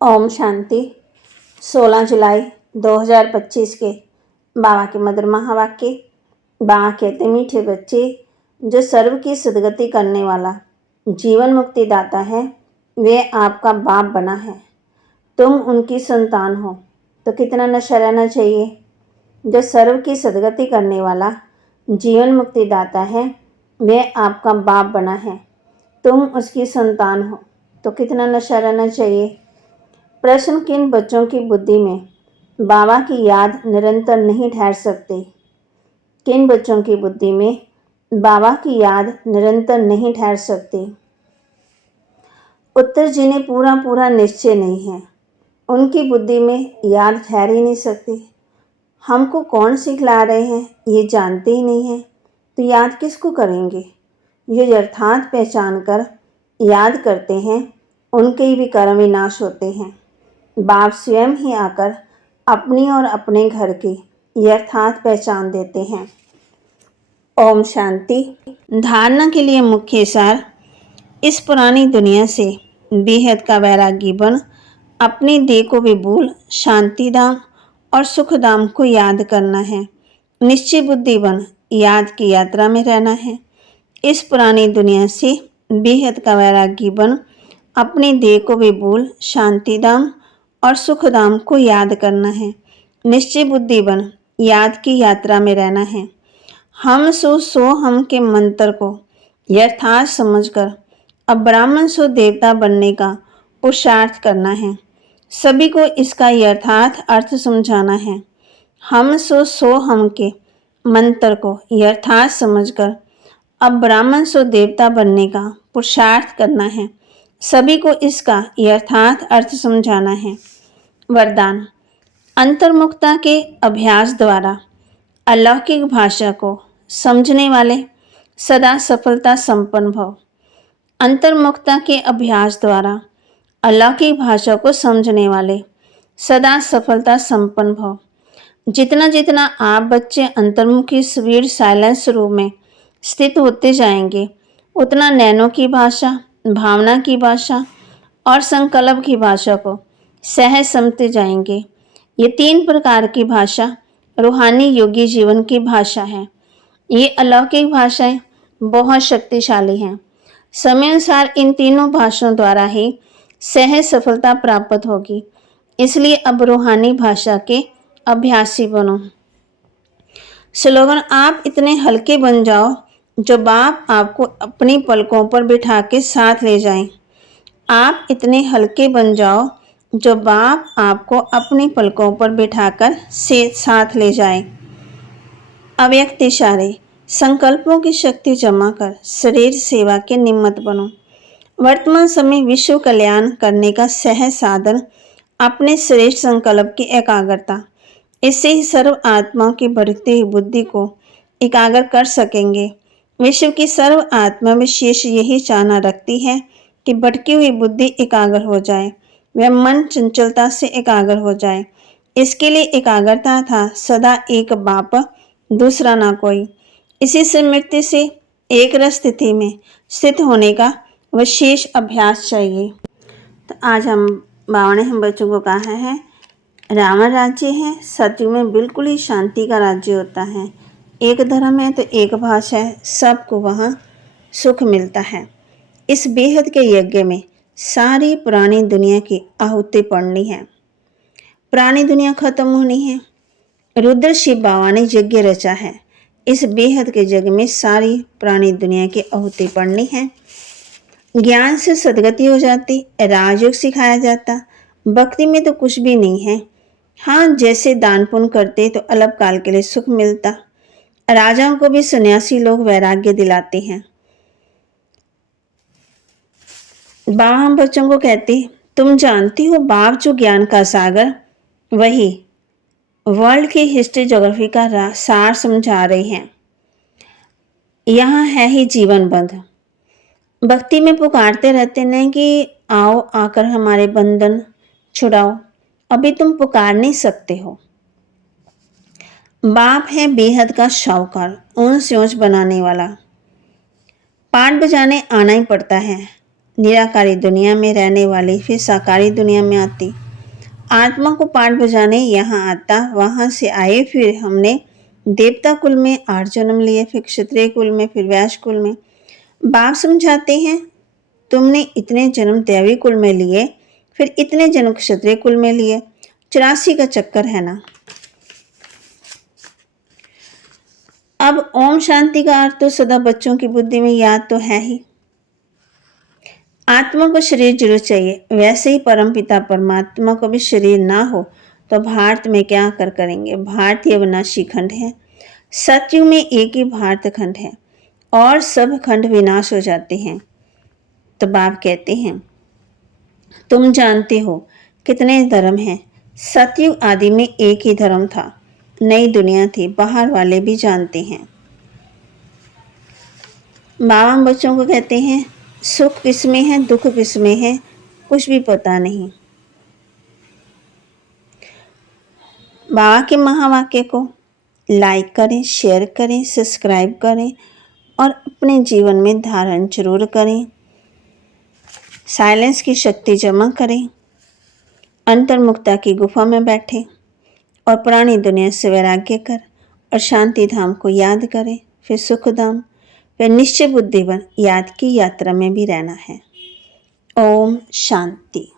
ओम शांति। 16 जुलाई 2025 के बाबा के मधुर महावाक्य। बाबा कहते, मीठे बच्चे, जो सर्व की सदगति करने वाला जीवन मुक्ति दाता है, वे आपका बाप बना है। तुम उनकी संतान हो तो कितना नशा रहना चाहिए। जो सर्व की सदगति करने वाला जीवन मुक्ति दाता है, वे आपका बाप बना है। तुम उसकी संतान हो तो कितना नशा रहना चाहिए। प्रश्न, किन बच्चों की बुद्धि में बाबा की याद निरंतर नहीं ठहर सकती। किन बच्चों की बुद्धि में बाबा की याद निरंतर नहीं ठहर सकती। उत्तर, जिन्हें पूरा पूरा निश्चय नहीं है, उनकी बुद्धि में याद ठहर ही नहीं सकती। हमको कौन सिखला रहे हैं ये जानते ही नहीं हैं, तो याद किसको करेंगे। जो यथार्थ पहचान कर याद करते हैं, उनके ही भी कर्म विनाश होते हैं। बाप स्वयं ही आकर अपनी और अपने घर की यथार्थ पहचान देते हैं। ओम शांति। धारणा के लिए मुख्य सार, इस पुरानी दुनिया से बेहद का वैरागी बन अपनी देह को भी भूल शांति धाम और सुख धाम को याद करना है। निश्चय बुद्धि बन याद की यात्रा में रहना है। इस पुरानी दुनिया से बेहद का वैरागी बन अपनी देह को भी भूल शांति धाम और सुख धाम को याद करना है। निश्चय बुद्धि बन याद की यात्रा में रहना है। हम सो हम के मंत्र को यथार्थ समझकर अब ब्राह्मण सो देवता बनने का पुरुषार्थ करना है। सभी को इसका यथार्थ अर्थ समझाना है। हम सो हम के मंत्र को यथार्थ समझकर अब ब्राह्मण सो देवता बनने का पुरुषार्थ करना है। सभी को इसका यथार्थ अर्थ समझाना है। वरदान, अंतर्मुखता के अभ्यास द्वारा अलौकिक भाषा को समझने वाले सदा सफलता संपन्न भव। अंतर्मुखता के अभ्यास द्वारा अलौकिक भाषा को समझने वाले सदा सफलता संपन्न भव। जितना जितना आप बच्चे अंतर्मुखी स्वीर साइलेंस रूप में स्थित होते जाएंगे, उतना नैनो की भाषा, भावना की भाषा और संकल्प की भाषा को सहज समझते जाएंगे। ये 3 प्रकार की भाषा रूहानी योगी जीवन की भाषा है। ये अलौकिक भाषाएं बहुत शक्तिशाली हैं। समय अनुसार इन तीनों भाषाओं द्वारा ही सहज सफलता प्राप्त होगी। इसलिए अब रूहानी भाषा के अभ्यासी बनो। स्लोगन, आप इतने हल्के बन जाओ जो बाप आपको अपनी पलकों पर बिठा के साथ ले जाएं। आप इतने हल्के बन जाओ जो बाप आपको अपनी पलकों पर बिठाकर साथ ले जाए। अव्यक्त इशारे, संकल्पों की शक्ति जमा कर शरीर सेवा के निमित्त बनो। वर्तमान समय विश्व कल्याण करने का सहज साधन अपने श्रेष्ठ संकल्प की एकाग्रता। इससे ही सर्व आत्माओं की बढ़ती हुई बुद्धि को एकाग्र कर सकेंगे। विश्व की सर्व आत्मा विशेष यही चाहना रखती है कि भटकी हुई बुद्धि एकाग्र हो जाए, वह मन चंचलता से एकाग्र हो जाए। इसके लिए एकाग्रता था सदा एक बाप, दूसरा ना कोई। इसी स्मृति से एक रस स्थिति में स्थित होने का विशेष अभ्यास चाहिए। तो आज बाबा ने हम बच्चों को कहा है, रावण राज्य है, सत्युग में बिल्कुल ही शांति का राज्य होता है। एक धर्म है तो एक भाषा है, सबको वहाँ सुख मिलता है। इस बेहद के यज्ञ में सारी पुरानी दुनिया की आहुति पड़नी है। पुरानी दुनिया खत्म होनी है। रुद्र शिव बाबा ने यज्ञ रचा है। इस बेहद के यज्ञ में सारी पुरानी दुनिया की आहुति पड़नी है। ज्ञान से सदगति हो जाती, राजयोग सिखाया जाता। भक्ति में तो कुछ भी नहीं है। हाँ, जैसे दान पुण्य करते तो अल्प काल के लिए सुख मिलता। राजाओं को भी सन्यासी लोग वैराग्य दिलाते हैं। बाबा हम बच्चों को कहते, तुम जानती हो बाप जो ज्ञान का सागर, वही वर्ल्ड की हिस्ट्री ज्योग्राफी का सार समझा रहे हैं। यहाँ है ही जीवन बंध। भक्ति में पुकारते रहते हैं कि आओ आकर हमारे बंधन छुड़ाओ। अभी तुम पुकार नहीं सकते हो। बाप है बेहद का शाहूकार, ऊंच ऊंच बनाने वाला। पाठ बजाने आना ही पड़ता है। निराकारी दुनिया में रहने वाली फिर साकारी दुनिया में आती। आत्मा को पाठ बजाने यहाँ आता, वहाँ से आए फिर हमने देवता कुल में 8 जन्म लिए, फिर क्षत्रिय कुल में, फिर वैश्य कुल में। बाप समझाते हैं तुमने इतने जन्म दैवी कुल में लिए, फिर इतने जन्म क्षत्रिय कुल में लिए, 84 का चक्कर है ना। अब ओम शांति का अर्थ तो सदा बच्चों की बुद्धि में याद तो है ही। आत्मा को शरीर जरूर चाहिए, वैसे ही परमपिता परमात्मा को भी शरीर ना हो तो भारत में क्या करेंगे। भारत ही अविनाशी खंड है। सतयुग में एक ही भारत खंड है और सब खंड विनाश हो जाते हैं। तो बाप कहते हैं तुम जानते हो कितने धर्म हैं। सतयुग आदि में एक ही धर्म था, नई दुनिया थी, बाहर वाले भी जानते हैं। बाबा बच्चों को कहते हैं सुख किसमें है, दुख किसमें है, कुछ भी पता नहीं। बाबा के महावाक्य को लाइक करें, शेयर करें, सब्सक्राइब करें और अपने जीवन में धारण जरूर करें। साइलेंस की शक्ति जमा करें, अंतर्मुक्ता की गुफा में बैठे और पुरानी दुनिया से वैराग्य कर और शांति धाम को याद करें, फिर सुख धाम, फिर निश्चय बुद्धिवन याद की यात्रा में भी रहना है। ओम शांति।